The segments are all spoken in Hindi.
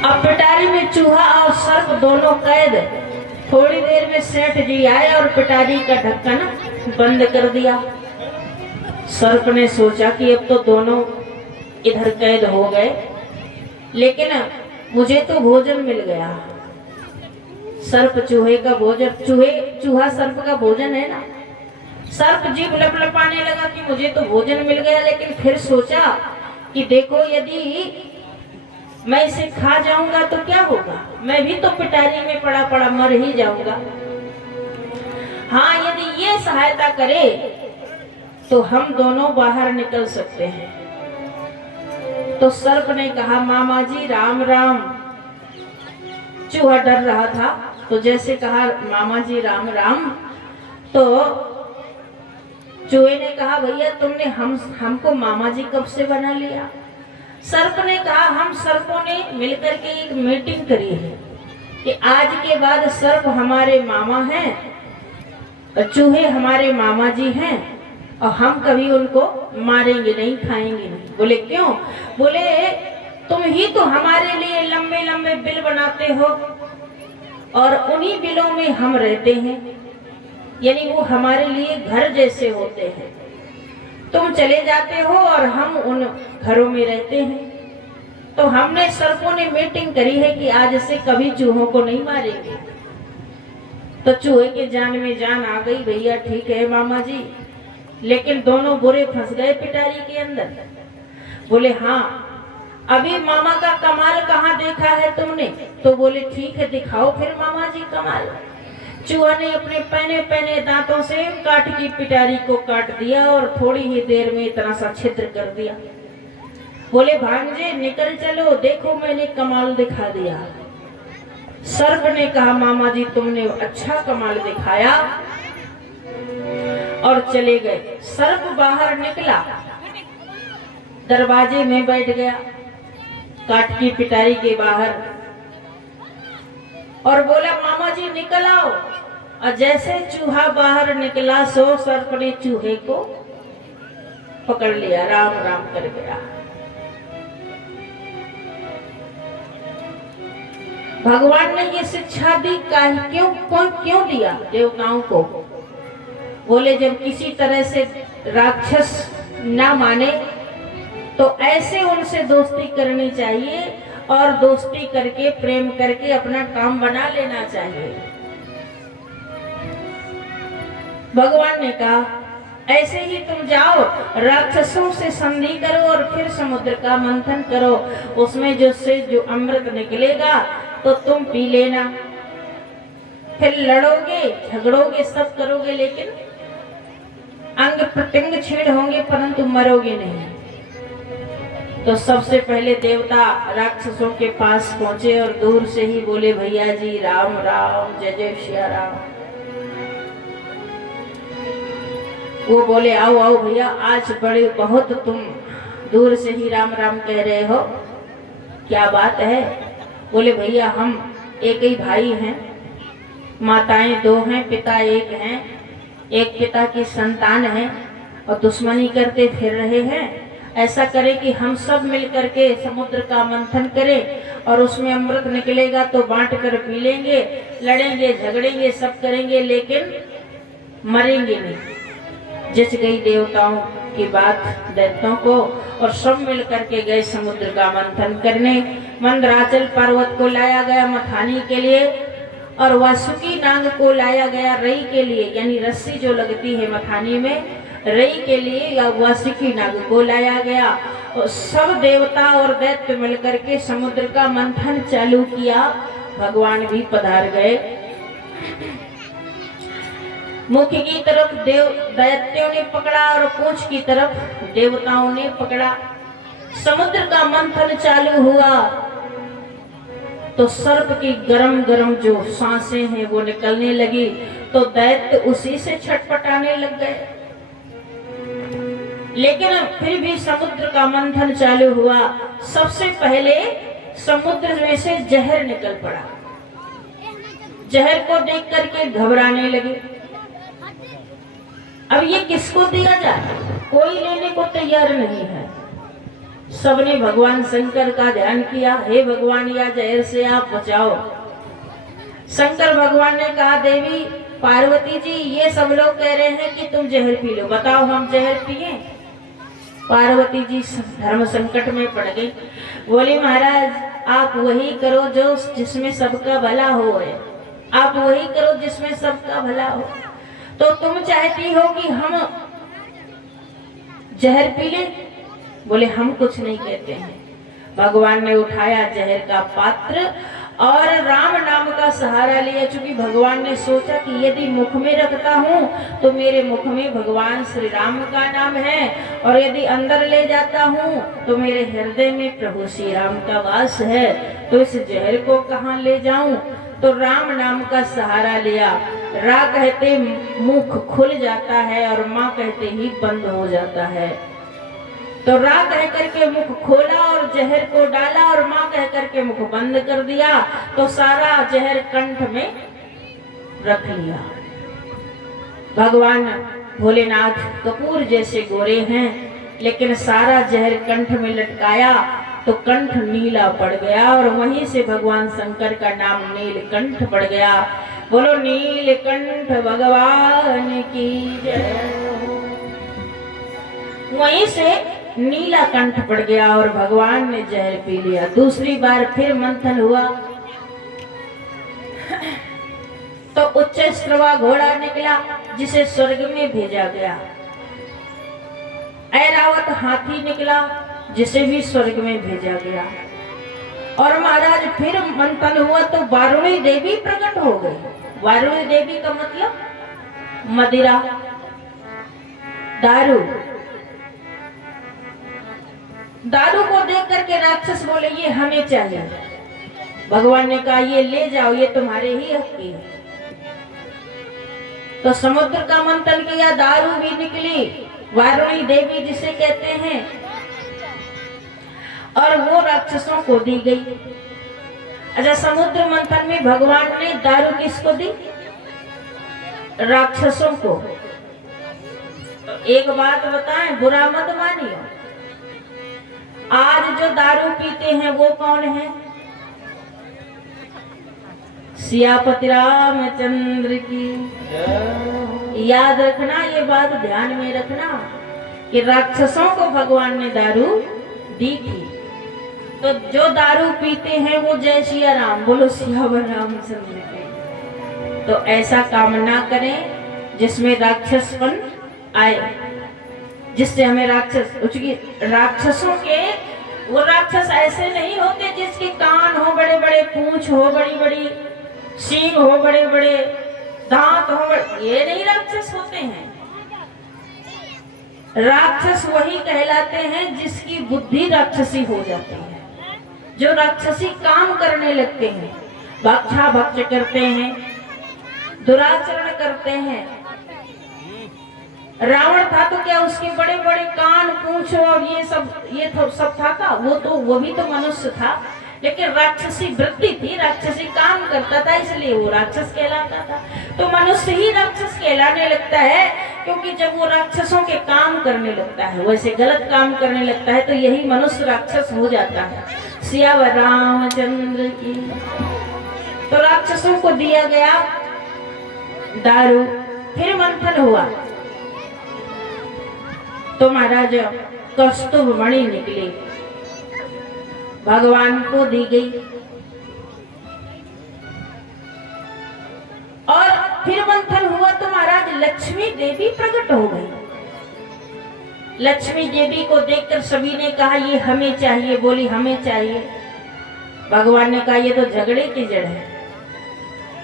अब पिटारी में चूहा और सर्प दोनों कैद। थोड़ी देर में सेठ जी आए और पिटारी का ढक्कन बंद कर दिया। सर्प ने सोचा कि अब तो दोनों इधर कैद हो गए, लेकिन मुझे तो भोजन मिल गया। सर्प चूहे का भोजन, चूहा सर्प का भोजन है ना। सर्प जीभ लपलपाने लगा कि मुझे तो भोजन मिल गया, लेकिन फिर सोचा कि देखो यदि मैं इसे खा जाऊंगा तो क्या होगा, मैं भी तो पिटारी में पड़ा पड़ा मर ही जाऊंगा। हाँ, यदि ये सहायता करे तो हम दोनों बाहर निकल सकते हैं। तो सर्प ने कहा, मामा जी राम राम। चूहा डर रहा था, तो जैसे कहा मामा जी राम राम, तो चूहे ने कहा, भैया तुमने हमको मामा जी कब से बना लिया। सर्प ने कहा, हम सर्पों ने मिलकर के एक मीटिंग करी है कि आज के बाद सर्प हमारे मामा हैं और चूहे हमारे मामा जी हैं, और हम कभी उनको मारेंगे नहीं, खाएंगे नहीं। बोले क्यों? बोले तुम ही तो हमारे लिए लंबे लंबे बिल बनाते हो और उन्हीं बिलों में हम रहते हैं, यानी वो हमारे लिए घर जैसे होते हैं। तुम चले जाते हो और हम उन घरों में रहते हैं। तो हमने सर्पों ने मीटिंग करी है कि आज से कभी चूहों को नहीं मारेंगे। तो चूहे के जान में जान आ गई, भैया ठीक है मामा जी, लेकिन दोनों बुरे फंस गए पिटारी के अंदर। बोले हाँ, अभी मामा का कमाल कहाँ देखा है तुमने? तो बोले ठीक है, दिखाओ फिर मामा जी कमाल। चूहा ने अपने पहने पहने दांतों से काट की पिटारी को काट दिया और थोड़ी ही देर में इतना सा छिद्र कर दिया। बोले भांजे निकल चलो, देखो मैंने कमाल दिखा दिया। सर्प ने कहा, मामा जी तुमने अच्छा कमाल दिखाया, और चले गए। सर्प बाहर निकला, दरवाजे में बैठ गया काट की पिटारी के बाहर, और बोला मामा जी निकल आओ। और जैसे चूहा बाहर निकला, सो सर्प ने चूहे को पकड़ लिया, राम राम कर गया। भगवान ने ये शिक्षा दी, क्यों दिया देवताओं को? बोले जब किसी तरह से राक्षस ना माने तो ऐसे उनसे दोस्ती करनी चाहिए, और दोस्ती करके प्रेम करके अपना काम बना लेना चाहिए। भगवान ने कहा ऐसे ही तुम जाओ, राक्षसों से संधि करो और फिर समुद्र का मंथन करो, उसमें जो अमृत निकलेगा तो तुम पी लेना। फिर लड़ोगे झगड़ोगे सब करोगे, लेकिन अंग प्रत्यंग छेड़ होंगे परंतु मरोगे नहीं। तो सबसे पहले देवता राक्षसों के पास पहुंचे और दूर से ही बोले, भैया जी राम राम, जय जय श्री राम। वो बोले आओ आओ भैया, आज बड़े बहुत तुम दूर से ही राम राम कह रहे हो, क्या बात है? बोले भैया हम एक ही भाई हैं, माताएं दो हैं, पिता एक हैं, एक पिता की संतान है और दुश्मनी करते फिर रहे हैं। ऐसा करें कि हम सब मिलकर के समुद्र का मंथन करें और उसमें अमृत निकलेगा तो बांट कर पी लेंगे, लड़ेंगे झगड़ेंगे सब करेंगे, लेकिन मरेंगे नहीं। जिस गई देवताओं की बात दैत्यों को, और सब मिलकर के गए समुद्र का मंथन करने। मंदराचल पर्वत को लाया गया मथानी के लिए, और वासुकी नाग को लाया गया रई के लिए, यानी रस्सी जो लगती है मथानी में, रई के लिए या वासुकी नाग को लाया गया। और सब देवता और दैत्य मिलकर के समुद्र का मंथन चालू किया। भगवान भी पधार गए। मुख की तरफ दैत्यों ने पकड़ा और पूंछ की तरफ देवताओं ने पकड़ा। समुद्र का मंथन चालू हुआ तो सर्प की गरम गरम जो सांसें हैं वो निकलने लगी, तो दैत्य उसी से छटपटाने लग गए। लेकिन फिर भी समुद्र का मंथन चालू हुआ। सबसे पहले समुद्र में से जहर निकल पड़ा। जहर को देख करके घबराने लगे। अब ये किसको दिया जाए? कोई लेने को तैयार नहीं है। सबने भगवान शंकर का ध्यान किया, हे भगवान या जहर से आप बचाओ। शंकर भगवान ने कहा, देवी पार्वती जी ये सब लोग कह रहे हैं कि तुम जहर पी लो, बताओ हम जहर पिए? पार्वती जी धर्म संकट में पड़ गई। बोली, महाराज आप वही करो जो जिसमें सबका भला हो है, आप वही करो जिसमें सबका भला हो। तो तुम चाहती हो कि हम जहर पी लें? बोले, हम कुछ नहीं कहते हैं। भगवान ने उठाया जहर का पात्र और राम नाम का सहारा लिया। चूंकि भगवान ने सोचा कि यदि मुख में रखता हूँ तो मेरे मुख में भगवान श्री राम का नाम है, और यदि अंदर ले जाता हूँ तो मेरे हृदय में प्रभु श्री राम का वास है, तो इस जहर को कहाँ ले जाऊं? तो राम नाम का सहारा लिया। रा कहते मुख खुल जाता है और माँ कहते ही बंद हो जाता है। तो रा कह करके मुख खोला और जहर को डाला, और माँ कह करके मुख बंद कर दिया, तो सारा जहर कंठ में रख लिया। भगवान भोलेनाथ कपूर जैसे गोरे हैं, लेकिन सारा जहर कंठ में लटकाया तो कंठ नीला पड़ गया, और वहीं से भगवान शंकर का नाम नीलकंठ पड़ गया। बोलो नीलकंठ भगवान की जय। वहीं से नीला कंठ पड़ गया और भगवान ने जहर पी लिया। दूसरी बार फिर मंथन हुआ तो उच्च श्रवा घोड़ा निकला जिसे स्वर्ग में भेजा गया। ऐरावत हाथी निकला जिसे भी स्वर्ग में भेजा गया। और महाराज फिर मंथन हुआ तो वारुणी देवी प्रकट हो गई। वारुणी देवी का मतलब मदिरा, दारू। दारू को देख करके राक्षस बोले, ये हमें चाहिए। भगवान ने कहा, ये ले जाओ, ये तुम्हारे ही हक की है। तो समुद्र का मंथन किया, दारू भी निकली, वारुणी देवी जिसे कहते हैं, और वो राक्षसों को दी गई। अच्छा, समुद्र मंथन में भगवान ने दारू किसको दी? राक्षसों को। तो एक बात बताएं, बुरा मत मानिए, आज जो दारू पीते हैं वो कौन है? सियापति रामचंद्र की। याद रखना, ये बात ध्यान में रखना कि राक्षसों को भगवान ने दारू दी थी। तो जो दारू पीते हैं वो जय सिया राम, बोलो सियावर रामचंद्र की। तो ऐसा काम ना करें जिसमें राक्षसपन आए, जिससे हमें राक्षसों के, वो राक्षस ऐसे नहीं होते जिसके कान हो बड़े बड़े, पूंछ हो बड़ी बड़ी, सींग हो बड़े बड़े, दांत हो बड़े, ये नहीं राक्षस होते हैं। राक्षस वही कहलाते हैं जिसकी बुद्धि राक्षसी हो जाती है, जो राक्षसी काम करने लगते हैं, भक्षा भक्ष करते हैं, दुराचरण करते हैं। रावण था तो क्या उसके बड़े बड़े कान, पूंछ और ये सब था का? वो भी तो मनुष्य था, लेकिन राक्षसी वृत्ति थी, राक्षसी काम करता था, इसलिए वो राक्षस कहलाता था। तो मनुष्य ही राक्षस कहलाने लगता है, क्योंकि जब वो राक्षसों के काम करने लगता है, वैसे गलत काम करने लगता है, तो यही मनुष्य राक्षस हो जाता है। सियावर रामचंद्र की। तो राक्षसों को दिया गया दारू। फिर मंथन हुआ तो महाराज कस्तूर मणि निकली, भगवान को दी गई। और फिर मंथन हुआ तो महाराज लक्ष्मी देवी प्रकट हो गई। लक्ष्मी देवी को देखकर सभी ने कहा, ये हमें चाहिए। बोली, हमें चाहिए। भगवान ने कहा, ये तो झगड़े की जड़ है।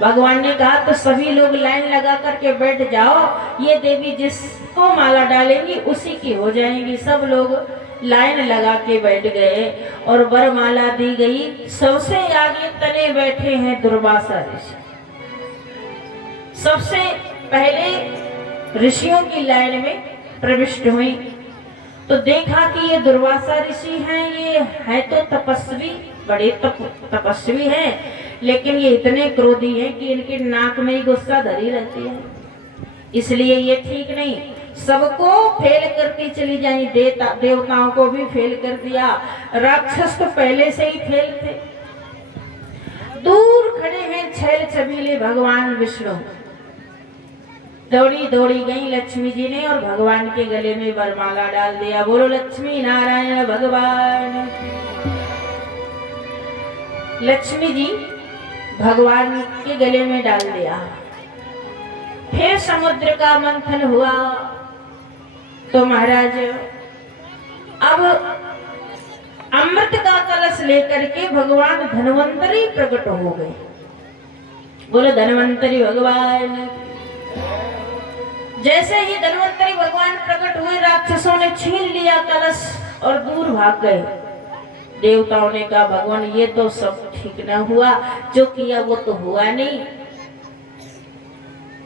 भगवान ने कहा, तो सभी लोग लाइन लगा करके बैठ जाओ, ये देवी जिसको माला डालेंगी उसी की हो जाएंगी। सब लोग लाइन लगा के बैठ गए और वरमाला दी गई। सबसे आगे तने बैठे हैं दुर्वासा ऋषि। सबसे पहले ऋषियों की लाइन में प्रविष्ट हुई तो देखा कि ये दुर्वासा ऋषि हैं। ये है तो तपस्वी, बड़े तपस्वी हैं, लेकिन ये इतने क्रोधी हैं कि इनके नाक में ही गुस्सा धरी रहती है, इसलिए ये ठीक नहीं। सबको फेल करती चली जाई, देवताओं को भी फेल कर दिया। राक्षस तो पहले से ही फेल थे। दूर खड़े हैं छैल छबीले भगवान विष्णु। दौड़ी दौड़ी गई लक्ष्मी जी ने और भगवान के गले में वरमाला डाल दिया। बोलो लक्ष्मी नारायण भगवान। लक्ष्मी जी भगवान के गले में डाल दिया। फिर समुद्र का मंथन हुआ तो महाराज अब अमृत का कलश लेकर के भगवान धन्वंतरी प्रकट हो गए। बोलो धन्वंतरी भगवान। जैसे ही धन्वंतरी भगवान प्रकट हुए, राक्षसों ने छीन लिया कलश और दूर भाग गए। देवताओं ने कहा भगवान ये तो सब ठीक ना हुआ, जो किया वो तो हुआ नहीं।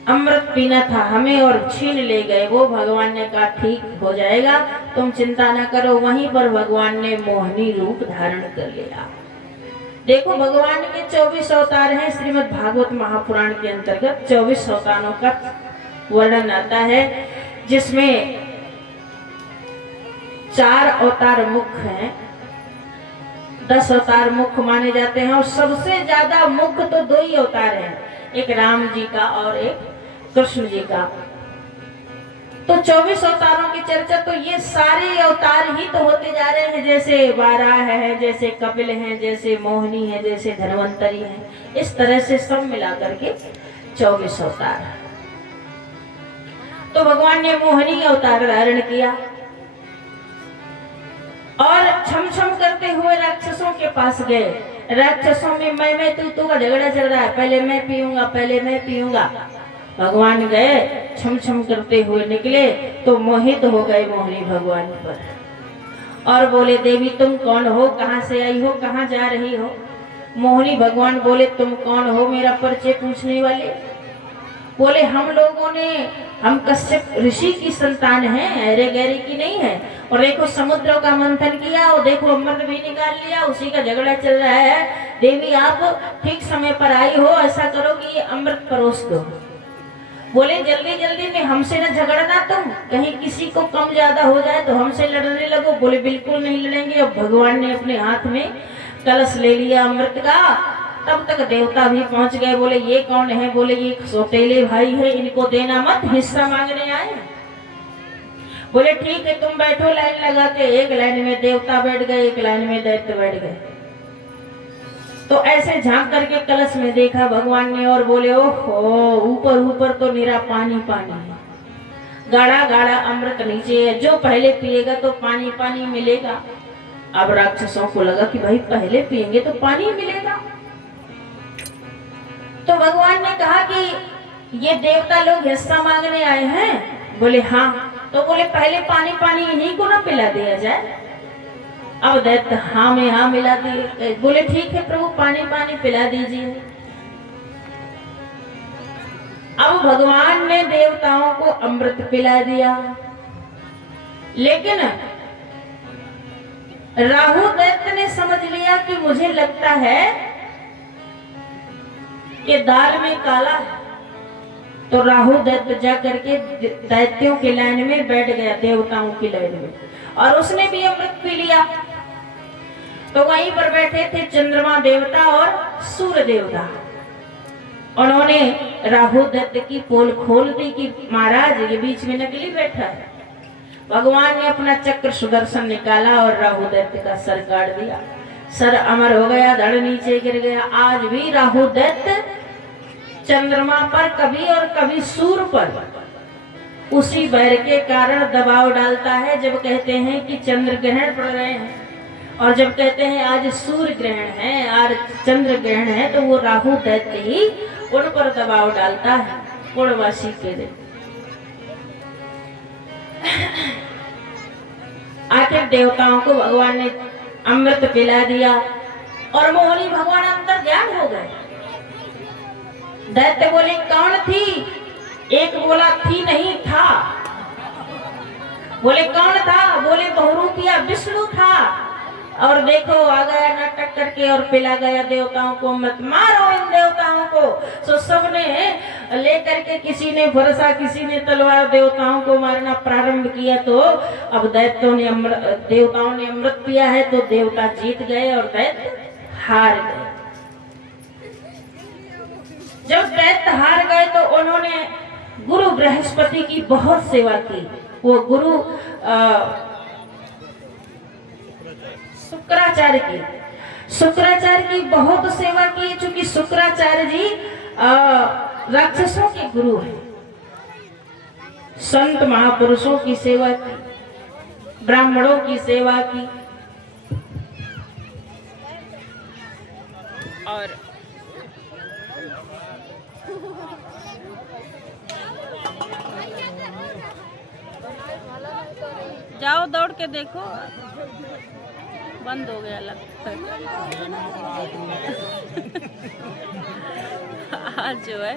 अमृत पीना था हमें और छीन ले गए। वो भगवान ने कहा ठीक हो जाएगा, तुम चिंता ना करो। वहीं पर भगवान ने मोहिनी रूप धारण कर लिया। देखो भगवान के 24 अवतार हैं। श्रीमद् भागवत महापुराण के अंतर्गत 24 अवतारों का वर्णन आता है, जिसमें 4 अवतार मुख्य हैं, 10 अवतार मुख्य माने जाते हैं और सबसे ज्यादा मुख्य तो 2 ही अवतार हैं, एक राम जी का और एक कृष्ण जी का। तो 24 अवतारों की चर्चा तो ये सारे अवतार ही तो होते जा रहे हैं, जैसे वाराह है, जैसे कपिल है, जैसे मोहिनी है, जैसे धन्वंतरी है, इस तरह से सब मिलाकर के 24 अवतार। तो भगवान ने मोहिनी अवतार धारण किया और छम छम करते हुए राक्षसों के पास गए। राक्षसों में मैं तू का झगड़ा चल रहा है, पहले मैं पीऊंगा, पहले मैं पीऊंगा। भगवान गए, छम छम करते हुए निकले तो मोहित हो गए मोहिनी भगवान पर और बोले देवी तुम कौन हो, कहां से आई हो, कहां जा रही हो। मोहिनी भगवान बोले तुम कौन हो मेरा परिचय पूछने वाले। बोले हम कश्यप ऋषि की संतान हैं, अरे गहरे की नहीं है। और देखो समुद्रों का मंथन किया और देखो अमृत भी निकाल लिया, उसी का झगड़ा चल रहा है। देवी आप ठीक समय पर आई हो, ऐसा करो कि ये अमृत परोस दो। बोले जल्दी जल्दी में हमसे न झगड़ना, तुम कहीं किसी को कम ज्यादा हो जाए तो हमसे लड़ने लगो। बोले बिल्कुल नहीं लड़ेंगे। और भगवान ने अपने हाथ में कलश ले लिया अमृत का। तब तक देवता भी पहुंच गए। बोले ये कौन है। बोले ये सौतेले भाई है, इनको देना मत, हिस्सा मांगने आए। बोले ठीक है तुम बैठो लाइन लगा के। एक लाइन में देवता बैठ गए, एक लाइन में दैत्य बैठ गए। तो ऐसे झांक करके कलश में देखा भगवान ने और बोले ओहो ऊपर ऊपर तो निरा पानी पानी है, गाढ़ा गाढ़ा अमृत नीचे है, जो पहले पिएगा तो पानी पानी मिलेगा। अब राक्षसों को लगा कि भाई पहले पिएंगे तो पानी मिलेगा। तो भगवान ने कहा कि ये देवता लोग हिस्सा मांगने आए हैं। बोले हाँ। तो बोले पहले पानी पानी इन्हीं को ना पिला दिया जाए। अब दैत्य हाँ में हाँ मिला दिए। बोले ठीक है प्रभु पानी पानी पिला दीजिए। अब भगवान ने देवताओं को अमृत पिला दिया, लेकिन राहु दैत्य ने समझ लिया कि मुझे लगता है कि दाल में काला है। तो राहु दैत्य जा करके दैत्यों की लाइन में बैठ गया, देवताओं की लाइन में, और उसने भी अमृत पी लिया। तो वहीं पर बैठे थे चंद्रमा देवता और सूर्य देवता। उन्होंने राहु दैत्य की पोल खोल दी कि महाराज ये बीच में नकली बैठा है। भगवान ने अपना चक्र सुदर्शन निकाला और राहु दैत्य का सर काट दिया। सर अमर हो गया, धड़ नीचे गिर गया। आज भी राहु दैत्य चंद्रमा पर कभी और कभी सूर्य पर उसी बैर के कारण दबाव डालता है। जब कहते हैं कि चंद्र ग्रहण पड़ रहे हैं और जब कहते हैं आज सूर्य ग्रहण है, आज चंद्र ग्रहण है, तो वो राहु दैत्य ही उन पर दबाव डालता है पूर्णवासी के दिन। आखिर देवताओं को भगवान ने अमृत पिला दिया और मोहिनी भगवान अंतर ज्ञान हो गए। दैत्य बोले कौन थी। एक बोला थी नहीं था। बोले कौन था। बोले बहुरूपिया विष्णु था। और देखो आ गया नाटक करके और पिला गया देवताओं को, मत मारो इन देवताओं को। तो सबने लेकर के, किसी ने फरसा, किसी ने तलवार, देवताओं को मारना प्रारंभ किया। तो अब देवताओं ने अमृत पिया है, तो देवता जीत गए और दैत्य हार गए। जब दैत्य हार गए तो उन्होंने गुरु बृहस्पति की बहुत सेवा की। वो गुरु शुक्राचार्य की बहुत सेवा की, क्योंकि शुक्राचार्य जी राक्षसों के गुरु हैं। संत महापुरुषों की सेवा की, ब्राह्मणों की सेवा की। और जाओ दौड़ के देखो, बंद हो गया लगता है। आज जो है